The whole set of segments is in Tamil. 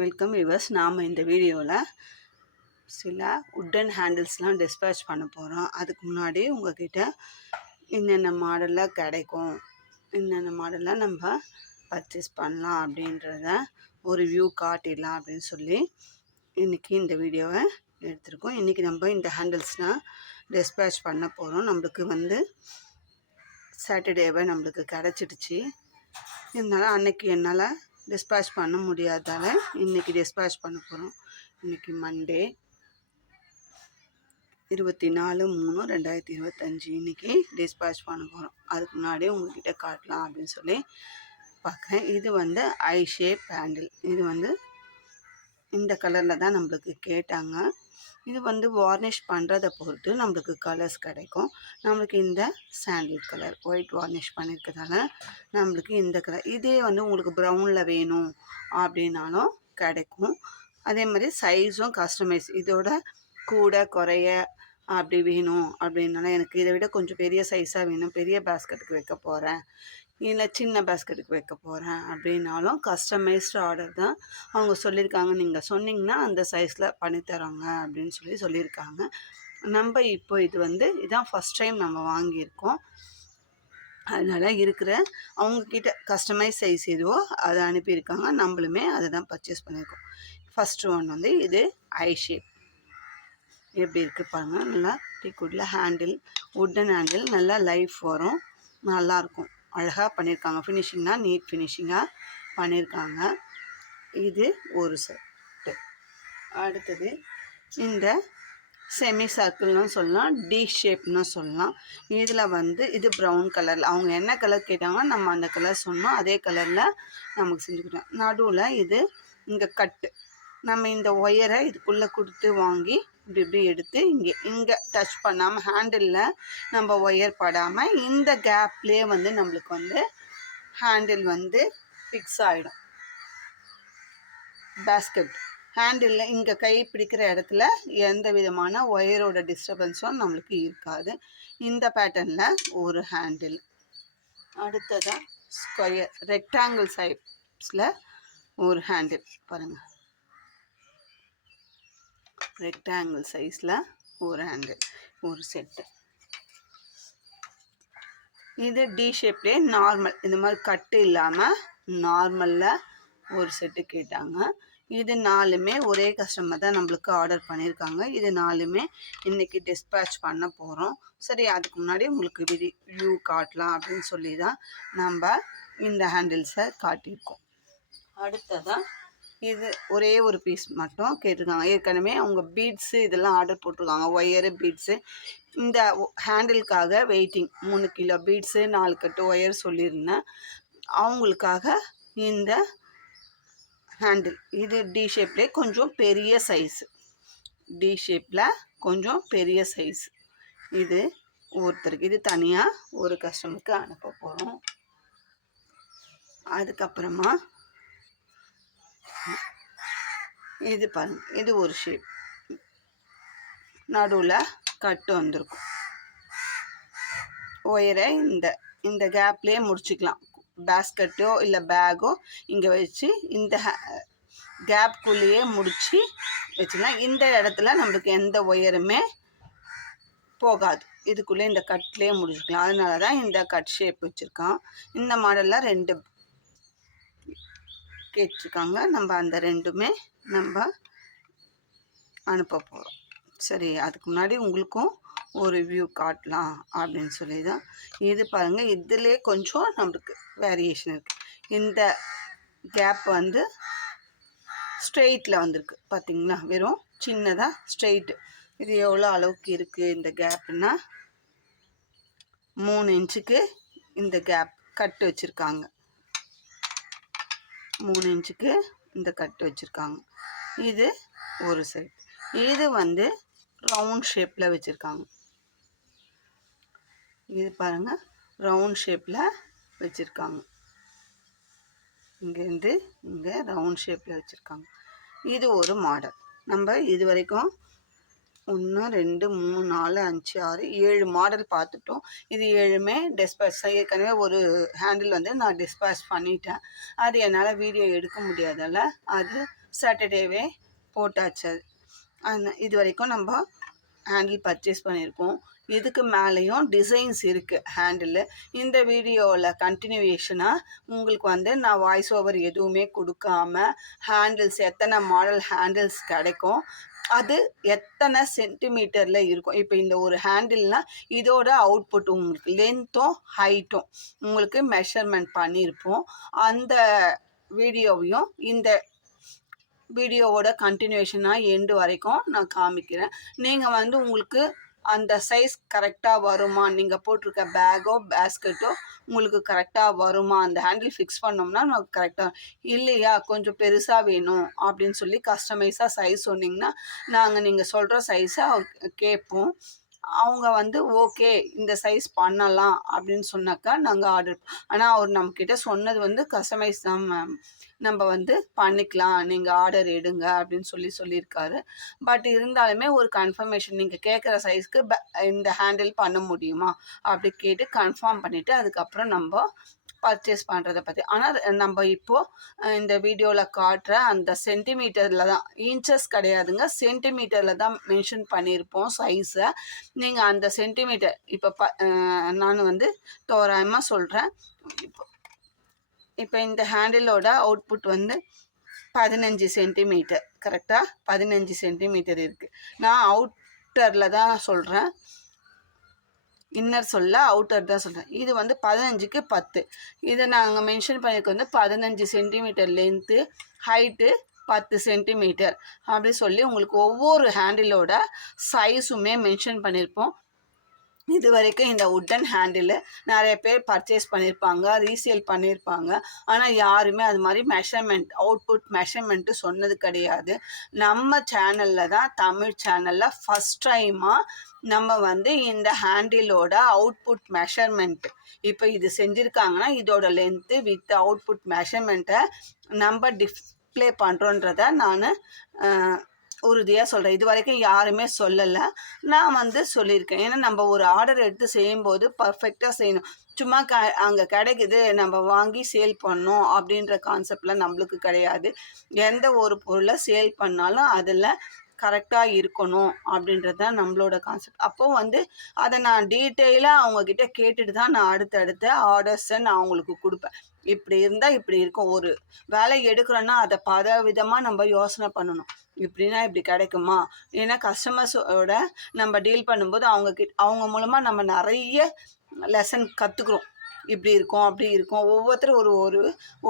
Welcome viewers. நாம் இந்த வீடியோவில் சில உட்டன் ஹேண்டில்ஸ்லாம் டிஸ்பேச் பண்ண போகிறோம். அதுக்கு முன்னாடி உங்ககிட்ட என்னென்ன மாடலில் கிடைக்கும், என்னென்ன மாடலில் நம்ம பர்ச்சேஸ் பண்ணலாம் அப்படின்றத ஒரு வியூ காட்டிடலாம் அப்படின்னு சொல்லி இன்றைக்கி இந்த வீடியோவை எடுத்திருக்கோம். இன்றைக்கி நம்ம இந்த ஹேண்டில்ஸ்னால் டிஸ்பேச் பண்ண போகிறோம். நம்மளுக்கு சாட்டர்டேவை நம்மளுக்கு கிடச்சிடுச்சு. இருந்தாலும் அன்னைக்கு என்னால் டிஸ்பேச் பண்ண முடியாதால இன்றைக்கி டிஸ்பேச் பண்ண போகிறோம். இன்றைக்கி மண்டே 24/3/2025 இன்றைக்கி டிஸ்பேச் பண்ண போகிறோம். அதுக்கு முன்னாடியே உங்கள்கிட்ட காட்டலாம் அப்படின்னு சொல்லி பார்க்குறேன். இது ஐ ஷேப் ஹேண்டில். இது இந்த கலரில் தான் நம்மளுக்கு கேட்டாங்க. இது வார்னிஷ் பண்ணுறதை பொறுத்து நம்மளுக்கு கலர்ஸ் கிடைக்கும். நம்மளுக்கு இந்த சாண்டில் கலர் ஒயிட் வார்னிஷ் பண்ணியிருக்கிறதால நம்மளுக்கு இந்த கலர். இதே உங்களுக்கு ப்ரௌனில் வேணும் அப்படின்னாலும் கிடைக்கும். அதே மாதிரி சைஸும் கஸ்டமைஸ், இதோட கூட குறைய அப்படி வேணும் அப்படின்னாலும், எனக்கு இதை விட கொஞ்சம் பெரிய சைஸாக வேணும், பெரிய பேஸ்கெட்டுக்கு வைக்க போகிறேன், இல்லை சின்ன பேஸ்கெட்டுக்கு வைக்க போகிறேன் அப்படின்னாலும் கஸ்டமைஸ்டு ஆர்டர் தான். அவங்க சொல்லியிருக்காங்க, நீங்கள் சொன்னிங்கன்னா அந்த சைஸில் பண்ணித்தராங்க அப்படின்னு சொல்லியிருக்காங்க. நம்ம இப்போ இதான் ஃபஸ்ட் டைம் நம்ம வாங்கியிருக்கோம். அதனால் அவங்கக்கிட்ட கஸ்டமைஸ் சைஸ் எதுவோ அதை அனுப்பியிருக்காங்க. நம்மளுமே அதை தான் பர்ச்சேஸ் பண்ணியிருக்கோம். ஃபஸ்ட்டு ஒன் இது ஐ ஷேப். எப்படி இருக்குது பாருங்கள். நல்லா டீக்குட்டில் ஹேண்டில், உட்டன் ஹேண்டில், நல்லா லைஃப் வரும், நல்லாயிருக்கும், அழகாக பண்ணியிருக்காங்க. ஃபினிஷிங்னால் நீட் ஃபினிஷிங்காக பண்ணியிருக்காங்க. இது ஒரு செட்டு. அடுத்தது இந்த செமி சர்க்கிள்னு சொல்லலாம், டி ஷேப்னு சொல்லலாம். இதில் இது ப்ரௌன் கலரில், அவங்க என்ன கலர் கேட்டாங்களோ நம்ம அந்த கலர் சொன்னோம், அதே கலரில் நமக்கு செஞ்சுக்கிட்டோம். நடுவில் இது இங்கே கட்டு, நம்ம இந்த ஒயரை இதுக்குள்ளே கொடுத்து வாங்கி இப்படி எடுத்து இங்கே டச் பண்ணாமல், ஹேண்டிலில் நம்ம ஒயர் படாமல் இந்த கேப்லேயே நம்மளுக்கு ஹேண்டில் ஃபிக்ஸ் ஆகிடும். பேஸ்கெட் ஹேண்டிலில் இங்கே கை பிடிக்கிற இடத்துல எந்த விதமான ஒயரோட டிஸ்டர்பன்ஸும் நம்மளுக்கு இருக்காது. இந்த பேட்டர்னில் ஒரு ஹேண்டில். அடுத்ததாக ஸ்கொயர் ரெக்டாங்கிள் சைஸில் ஒரு ஹேண்டில் பாருங்கள். ரெக்டாங்கிள் சைஸில் ஒரு ஹேண்டில், ஒரு செட்டு. இது டி ஷேப்லேயே நார்மல், இந்த மாதிரி கட்டு இல்லாமல் நார்மலில் ஒரு செட்டு கேட்டாங்க. இது 4மே ஒரே கஸ்டமர் தான் நம்மளுக்கு ஆர்டர் பண்ணியிருக்காங்க. இது 4மே இன்றைக்கி டிஸ்பேச் பண்ண போகிறோம். சரி, அதுக்கு முன்னாடி உங்களுக்கு வியூ காட்டலாம் அப்படின்னு சொல்லி தான் நம்ம இந்த ஹேண்டில்ஸை காட்டியிருக்கோம். அடுத்ததாக இது ஒரே ஒரு பீஸ் மட்டும் கேட்டிருக்காங்க. ஏற்கனவே அவங்க பீட்ஸு இதெல்லாம் ஆர்டர் போட்டிருக்காங்க, ஒயரு பீட்ஸு. இந்த ஹேண்டிலுக்காக வெயிட்டிங் 3 கிலோ பீட்ஸு, 4 கட்டு ஒயர் சொல்லியிருந்தேன். அவங்களுக்காக இந்த ஹேண்டில். இது டி ஷேப்லேயே கொஞ்சம் பெரிய சைஸு, டி ஷேப்பில் கொஞ்சம் பெரிய சைஸ். இது ஒருத்தருக்கு, இது தனியாக ஒரு கஸ்டமருக்கு அனுப்ப போகிறோம். அதுக்கப்புறமா இது பாருங்கள், இது ஒரு ஷேப், நடுவில் கட்டு வந்திருக்கும். ஒயரை இந்த கேப்லேயே முடிச்சுக்கலாம். பேஸ்கெட்டோ இல்லை பேக்கோ இங்கே வச்சு இந்த கேப்குள்ளேயே முடித்து வச்சுக்கலாம். இந்த இடத்துல நம்மளுக்கு எந்த ஒயருமே போகாது, இதுக்குள்ளே இந்த கட்லேயே முடிச்சுக்கலாம். அதனால தான் இந்த கட் ஷேப் வச்சுருக்கோம். இந்த மாடலில் 2 கேட்டிருக்காங்க. நம்ம அந்த 2மே நம்ம அனுப்ப போகிறோம். சரி, அதுக்கு முன்னாடி உங்களுக்கும் ஒரு வியூ காட்டலாம் அப்படின்னு சொல்லி தான். இது பாருங்கள், இதிலே கொஞ்சம் நம்மளுக்கு வேரியேஷன் இருக்குது. இந்த கேப் ஸ்ட்ரெயிட்டில் வந்திருக்கு பார்த்திங்களா, வெறும் சின்னதாக ஸ்ட்ரெயிட்டு. இது எவ்வளோ அளவுக்கு இருக்குது இந்த கேப்புன்னா 3 இன்ச்சுக்கு இந்த கேப் கட்டு வச்சுருக்காங்க. 3 இன்ச்சுக்கு இந்த கட்டு வச்சுருக்காங்க. இது ஒரு சைடு. இது ரவுண்ட் ஷேப்பில் வச்சுருக்காங்க. இது பாருங்கள், ரவுண்ட் ஷேப்பில் வச்சுருக்காங்க. இங்கேருந்து இங்கே ரவுண்ட் ஷேப்பில் வச்சுருக்காங்க. இது ஒரு மாடல். நம்ம இது வரைக்கும் 1 2 3 4 5 6 7 மாடல் பார்த்துட்டோம். இது 7மே டிஸ்பேச். ஏற்கனவே ஒரு ஹேண்டில் நான் டிஸ்பேச் பண்ணிட்டேன். அது என்னால் வீடியோ எடுக்க முடியாதால் அது சாட்டர்டேவே போட்டாச்சு. இது வரைக்கும் நம்ம ஹேண்டில் பர்ச்சேஸ் பண்ணியிருக்கோம். இதுக்கு மேலேயும் டிசைன்ஸ் இருக்குது ஹேண்டில். இந்த வீடியோவில் கண்டினியூவேஷனாக உங்களுக்கு வந்து நான் வாய்ஸ் ஓவர் எதுவுமே கொடுக்காம ஹேண்டில்ஸ் எத்தனை மாடல் ஹேண்டில்ஸ் கிடைக்கும், அது எத்தனை சென்டிமீட்டரில் இருக்கும். இப்போ இந்த ஒரு ஹேண்டில்னால் இதோட அவுட்புட் உங்களுக்கு லென்த்தும் ஹைட்டும் உங்களுக்கு மெஷர்மெண்ட் பண்ணியிருப்போம். அந்த வீடியோவையும் இந்த வீடியோவோட கண்டினியூஷனாக எண்டு வரைக்கும் நான் காமிக்கிறேன். நீங்கள் வந்து உங்களுக்கு அந்த சைஸ் கரெக்டாக வருமா, நீங்கள் போட்டிருக்க பேக்கோ பேஸ்கெட்டோ உங்களுக்கு கரெக்டாக வருமா, அந்த ஹேண்டில் ஃபிக்ஸ் பண்ணோம்னா நான் கரெக்டாக, இல்லையா கொஞ்சம் பெருசாக வேணும் அப்படின்னு சொல்லி கஸ்டமைஸாக சைஸ் சொன்னிங்கன்னா நாங்கள் நீங்கள் சொல்கிற சைஸை கேட்போம். அவங்க வந்து ஓகே இந்த சைஸ் பண்ணலாம் அப்படின்னு சொன்னாக்கா நாங்கள் ஆர்டர். ஆனால் அவர் நம்மக்கிட்ட சொன்னது வந்து கஸ்டமைஸ் தான் மேம், நம்ம வந்து பண்ணிக்கலாம், நீங்கள் ஆர்டர் எடுங்க அப்படின்னு சொல்லியிருக்காரு. பட் இருந்தாலுமே ஒரு கன்ஃபர்மேஷன், நீங்கள் கேட்குற சைஸ்க்கு இந்த ஹேண்டில் பண்ண முடியுமா அப்படி கேட்டு கன்ஃபார்ம் பண்ணிவிட்டு அதுக்கப்புறம் நம்ம பர்ச்சேஸ் பண்ணுறதை பற்றி. ஆனால் நம்ம இப்போது இந்த வீடியோவில் காட்டுற அந்த சென்டிமீட்டரில் தான், இன்ச்சஸ் கிடையாதுங்க, சென்டிமீட்டரில் தான் மென்ஷன் பண்ணியிருப்போம் சைஸை. நீங்கள் அந்த சென்டிமீட்டர் இப்போ நான் வந்து தோராயமாக சொல்கிறேன். இப்போ இந்த ஹேண்டிலோட அவுட்புட் வந்து 15 சென்டிமீட்டர், கரெக்டாக 15 சென்டிமீட்டர் இருக்குது. நான் அவுட்டரில் தான் சொல்கிறேன், இன்னர் சொல்ல அவுட்டர் தான் சொல்கிறேன். இது வந்து 15க்கு 10. இதை நாங்கள் மென்ஷன் பண்ணியிருக்க வந்து 15 சென்டிமீட்டர் லென்த்து, ஹைட்டு 10 சென்டிமீட்டர் அப்படி சொல்லி உங்களுக்கு ஒவ்வொரு ஹேண்டிலோட சைஸுமே மென்ஷன் பண்ணியிருப்போம். இது வரைக்கும் இந்த உட்டன் ஹேண்டில் நிறைய பேர் பர்ச்சேஸ் பண்ணியிருப்பாங்க, ரீசேல் பண்ணியிருப்பாங்க. ஆனால் யாருமே அது மாதிரி மெஷர்மெண்ட், அவுட்புட் மெஷர்மெண்ட்டு சொன்னது கிடையாது. நம்ம சேனலில் தான், தமிழ் சேனலில் ஃபஸ்ட் டைமாக நம்ம வந்து இந்த ஹேண்டிலோட அவுட்புட் மெஷர்மெண்ட், இப்போ இது செஞ்சுருக்காங்கன்னா இதோட லென்த்து வித் அவுட்புட் மெஷர்மெண்ட்டை நம்ம டிஸ்ப்ளே பண்ணுறோன்றதை நான் உறுதியாக சொல்கிறேன். இது வரைக்கும் யாருமே சொல்லலை, நான் வந்து சொல்லியிருக்கேன். ஏன்னா நம்ம ஒரு ஆர்டர் எடுத்து செய்யும்போது பர்ஃபெக்டாக செய்யணும். சும்மா அங்கே கிடைக்குது நம்ம வாங்கி சேல் பண்ணோம் அப்படின்ற கான்செப்டில் நம்மளுக்கு கிடையாது. எந்த ஒரு பொருளை சேல் பண்ணாலும் அதில் கரெக்டாக இருக்கணும் அப்படின்றது தான் நம்மளோட கான்செப்ட். அப்போது வந்து அதை நான் டீட்டெயிலாக அவங்கக்கிட்ட கேட்டுட்டு தான் நான் அடுத்தடுத்த ஆர்டர்ஸை நான் அவங்களுக்கு கொடுப்பேன். இப்படி இருந்தால் இப்படி இருக்கும், ஒரு வேலை எடுக்கிறோன்னா அதை விதமாக நம்ம யோசனை பண்ணணும். இப்படின்னா இப்படி கிடைக்குமா, ஏன்னா கஸ்டமர்ஸோட நம்ம டீல் பண்ணும்போது அவங்க மூலமாக நம்ம நிறைய லெசன் கற்றுக்குறோம். இப்படி இருக்கும் அப்படி இருக்கும், ஒவ்வொருத்தரும் ஒரு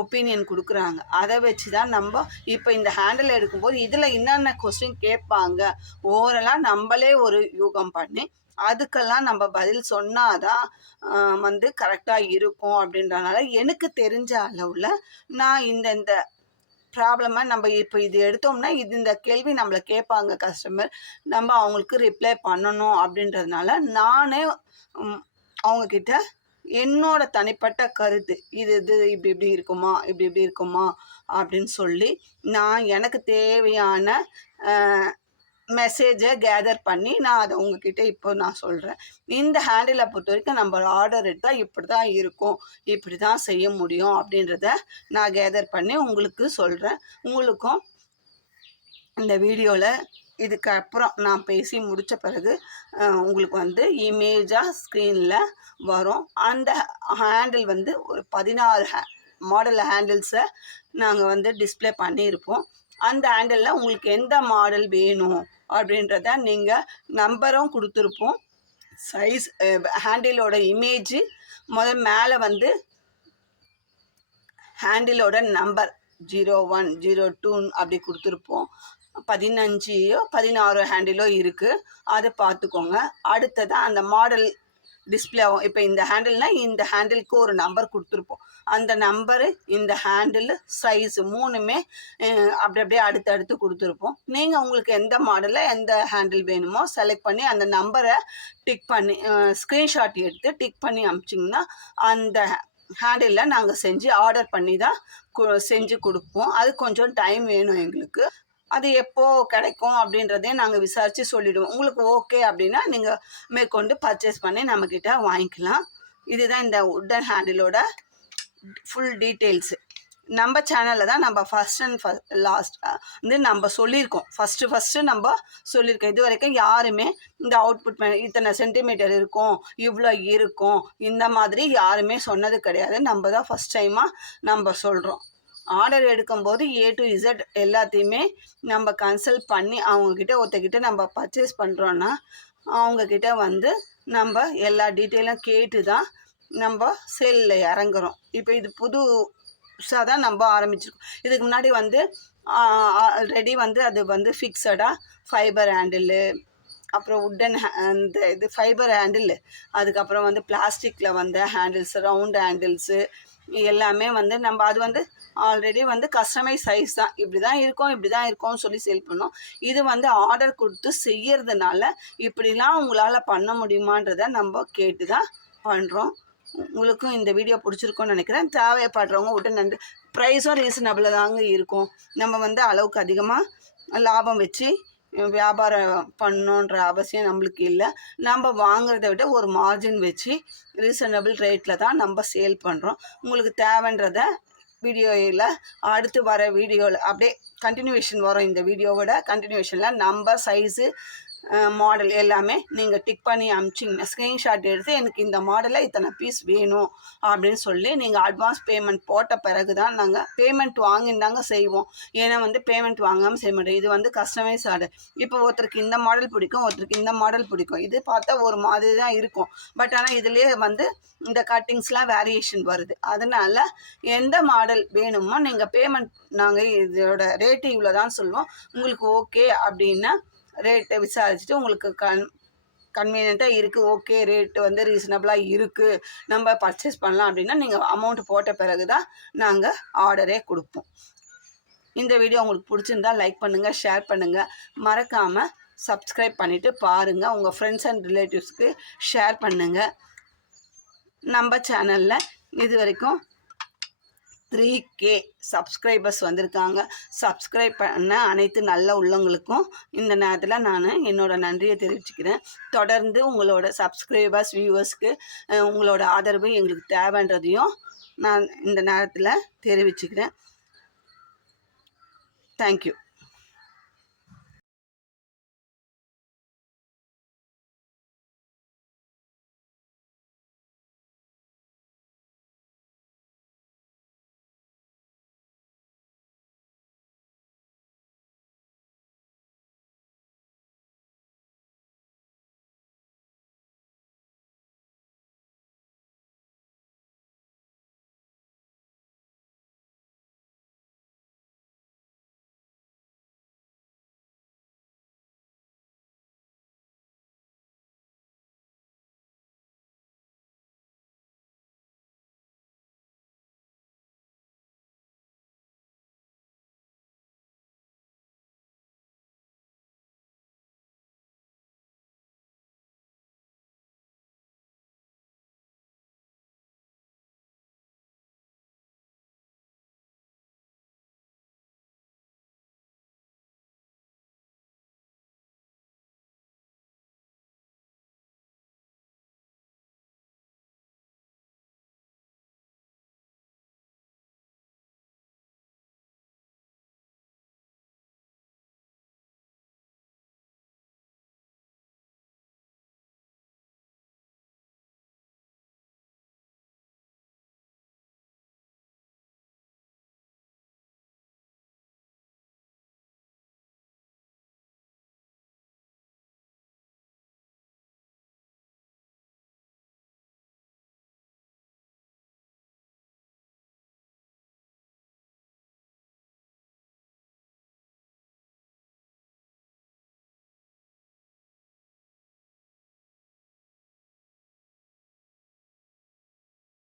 ஒப்பீனியன் கொடுக்குறாங்க. அதை வச்சு தான் நம்ம இப்போ இந்த ஹேண்டில் எடுக்கும்போது இதில் என்னென்ன கொஸ்டின் கேட்பாங்க ஓவரலாக நம்மளே ஒரு யூகம் பண்ணி அதுக்கெல்லாம் நம்ம பதில் சொன்னாதான் வந்து கரெக்டாக இருக்கும். அப்படின்றனால எனக்கு தெரிஞ்ச அளவில் நான் இந்த ப்ராப்ளமை நம்ம இப்போ இது எடுத்தோம்னா இந்த கேள்வி நம்மளை கேட்பாங்க கஸ்டமர், நம்ம அவங்களுக்கு ரிப்ளை பண்ணணும். அப்படின்றதுனால நானே அவங்கக்கிட்ட என்னோட தனிப்பட்ட கருத்து, இது இப்படி இருக்குமா, இப்படி இருக்குமா அப்படின்னு சொல்லி நான் எனக்கு தேவையான மெசேஜை கேதர் பண்ணி நான் அதை உங்ககிட்ட இப்போ நான் சொல்கிறேன். இந்த ஹேண்டிலை பொறுத்த வரைக்கும் நம்ம ஆர்டர் எடுத்தால் இப்படி தான் இருக்கும், இப்படி தான் செய்ய முடியும் அப்படின்றத நான் கேதர் பண்ணி உங்களுக்கு சொல்கிறேன். உங்களுக்கும் இந்த வீடியோவில் இதுக்கப்புறம் நான் பேசி முடித்த பிறகு உங்களுக்கு வந்து இமேஜாக ஸ்க்ரீனில் வரும். அந்த ஹேண்டில் வந்து ஒரு 16 மாடல் ஹேண்டில்ஸை நாங்கள் வந்து டிஸ்பிளே பண்ணியிருப்போம். அந்த ஹேண்டிலில் உங்களுக்கு எந்த மாடல் வேணும் அப்படின்றத நீங்கள் நம்பரும் கொடுத்துருப்போம். சைஸ், ஹேண்டிலோட இமேஜு மேலே வந்து ஹேண்டிலோட நம்பர் 01, 02 அப்படி கொடுத்துருப்போம். 15 16 ஹேண்டிலோ இருக்குது, அதை பார்த்துக்கோங்க. அடுத்ததாக அந்த மாடல் டிஸ்பிளே ஆகும். இப்போ இந்த ஹேண்டில்னால் இந்த ஹேண்டிலுக்கு ஒரு நம்பர் கொடுத்துருப்போம். அந்த நம்பரு, இந்த ஹேண்டில், சைஸு மூணுமே அப்படியே அடுத்தடுத்து கொடுத்துருப்போம். நீங்கள் உங்களுக்கு எந்த மாடலில் எந்த ஹேண்டில் வேணுமோ செலக்ட் பண்ணி அந்த நம்பரை டிக் பண்ணி ஸ்க்ரீன்ஷாட் எடுத்து டிக் பண்ணி அனுப்பிச்சிங்கன்னா அந்த ஹேண்டிலில் நாங்கள் செஞ்சு ஆர்டர் பண்ணி தான் செஞ்சு கொடுப்போம். அது கொஞ்சம் டைம் வேணும் எங்களுக்கு. அது எப்போது கிடைக்கும் அப்படின்றதையும் நாங்கள் விசாரித்து சொல்லிவிடுவோம். உங்களுக்கு ஓகே அப்படின்னா நீங்கள் மேற்கொண்டு பர்ச்சேஸ் பண்ணி நம்மக்கிட்ட வாங்கிக்கலாம். இதுதான் இந்த உட்டன் ஹேண்டிலோட ஃபுல் டீட்டெயில்ஸு. நம்ம சேனலில் தான் நம்ம ஃபஸ்ட் அண்ட் லாஸ்ட் வந்து நம்ம சொல்லியிருக்கோம். ஃபஸ்ட்டு நம்ம சொல்லியிருக்கோம். இது வரைக்கும் யாருமே இந்த அவுட்புட் இத்தனை சென்டிமீட்டர் இருக்கும், இவ்வளோ இருக்கும், இந்த மாதிரி யாருமே சொன்னது கிடையாது. நம்ம தான் ஃபஸ்ட் டைமாக நம்ம சொல்கிறோம். ஆர்டர் எடுக்கும்போது A to Z எல்லாத்தையுமே நம்ம கன்சல்ட் பண்ணி அவங்கக்கிட்ட ஒருத்தக்கிட்ட நம்ம பர்ச்சேஸ் பண்ணுறோன்னா அவங்கக்கிட்ட வந்து நம்ம எல்லா டீட்டெயிலும் கேட்டு தான் நம்ம சேலில் இறங்குறோம். இப்போ இது புதுசாக தான் நம்ம ஆரம்பிச்சிருக்கோம். இதுக்கு முன்னாடி வந்து ஆல்ரெடி வந்து அது வந்து ஃபிக்ஸடாக ஃபைபர் ஹேண்டிலு, அப்புறம் உட்டன் இந்த இது ஃபைபர் ஹேண்டில், அதுக்கப்புறம் வந்து பிளாஸ்டிக்கில் வந்த ஹேண்டில்ஸு, ரவுண்ட் ஹேண்டில்ஸு எல்லாமே வந்து நம்ம அது வந்து ஆல்ரெடி வந்து கஸ்டமைஸ் சைஸ் தான், இப்படி தான் இருக்கும்னு சொல்லி சேல் பண்ணோம். இது வந்து ஆர்டர் கொடுத்து செய்யறதுனால இப்படிலாம் உங்களால் பண்ண முடியுமான்றதை நம்ம கேட்டு தான் பண்ணுறோம். உங்களுக்கும் இந்த வீடியோ பிடிச்சிருக்கோன்னு நினைக்கிறேன். தேவைப்படுறவங்க உடனே ப்ரைஸும் ரீசனபிளாக தாங்க இருக்கும். நம்ம வந்து அளவுக்கு அதிகமாக லாபம் வச்சு வியாபாரம் பண்ணணுன்ற அவசியம் நம்மளுக்கு இல்லை. நம்ம வாங்குறத விட ஒரு மார்ஜின் வச்சு ரீசனபிள் ரேட்டில் தான் நம்ம சேல் பண்ணுறோம். உங்களுக்கு தேவைன்றத வீடியோவில் அடுத்து வர வீடியோவில் அப்படியே கண்டினியூவேஷன் வரும். இந்த வீடியோவோட கண்டினியூவேஷனில் நம்பர், சைஸு, மாடல் எல்லாமே நீங்கள் டிக் பண்ணி அனுப்பிச்சிங்கன்னா ஸ்க்ரீன்ஷாட் எடுத்து எனக்கு இந்த மாடலில் இத்தனை பீஸ் வேணும் அப்படின்னு சொல்லி நீங்கள் அட்வான்ஸ் பேமெண்ட் போட்ட பிறகு தான் நாங்கள் பேமெண்ட் வாங்கியிருந்தாங்க செய்வோம். ஏன்னா வந்து பேமெண்ட் வாங்காமல் செய்ய மாட்டோம். இது வந்து கஸ்டமைஸ் ஆர்டர். இப்போ ஒருத்தருக்கு இந்த மாடல் பிடிக்கும், ஒருத்தருக்கு இந்த மாடல் பிடிக்கும். இது பார்த்தா ஒரு மாதிரி தான் இருக்கும். பட் ஆனால் இதுலேயே வந்து இந்த கட்டிங்ஸ்லாம் வேரியேஷன் வருது. அதனால் எந்த மாடல் வேணுமோ நீங்கள் பேமெண்ட் நாங்கள் இதோட ரேட்டு இவ்வளோ தான் சொல்லுவோம். உங்களுக்கு ஓகே அப்படின்னா ரேட்டை விசாரிச்சுட்டு உங்களுக்கு கன்வீனியண்ட்டாக இருக்குது, ஓகே ரேட்டு வந்து ரீசனபிளாக இருக்குது, நம்ம பர்ச்சேஸ் பண்ணலாம் அப்படின்னா நீங்கள் அமௌண்ட் போட்ட பிறகு தான் நாங்கள் ஆர்டரே கொடுப்போம். இந்த வீடியோ உங்களுக்கு பிடிச்சிருந்தா லைக் பண்ணுங்கள், ஷேர் பண்ணுங்கள், மறக்காமல் சப்ஸ்கிரைப் பண்ணிவிட்டு பாருங்கள். உங்கள் ஃப்ரெண்ட்ஸ் அண்ட் ரிலேட்டிவ்ஸ்க்கு ஷேர் பண்ணுங்கள். நம்ம சேனலில் இது வரைக்கும் 3K சப்ஸ்கிரைபர்ஸ் வந்திருக்காங்க. சப்ஸ்கிரைப் பண்ண அனைத்து நல்ல உள்ளவங்களுக்கும் இந்த நேரத்தில் நான் என்னோடய நன்றியை தெரிவிச்சுக்கிறேன். தொடர்ந்து உங்களோட சப்ஸ்கிரைபர்ஸ், வியூவர்ஸ்க்கு உங்களோட ஆதரவு எங்களுக்கு தேவைன்றதையும் நான் இந்த நேரத்தில் தெரிவிச்சுக்கிறேன். தேங்க்யூ.